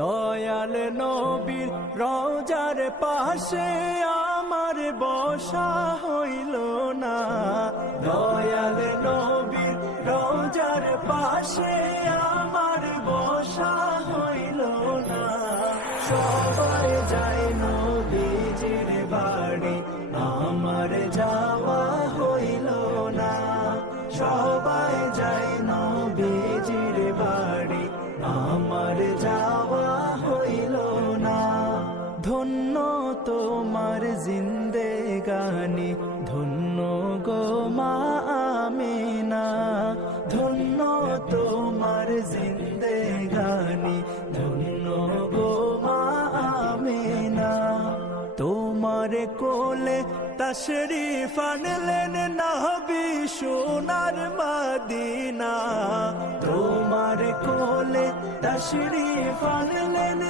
দয়াল নবীর রওজার পাশে আমার বসা হইল না। দয়াল নবীর রওজার পাশে আমার বসা হইল না। সবাই যায় নবীজির বাড়ি, আমার যাওয়া হইল না। সবাই যায় নবীজির বাড়ি, আমার যাওয়া হইল না। ধন্য তোমার জিন্দেগানি, ধন্য গো মা আমিনা। ধন্য তোমার জিন্দেগানি, ধন্য গো মা আমিনা। তোমার কোলে তশরিফ আনলেন নবী সোনার মদিনা। তোমার কোলে তশরিফ আনলেন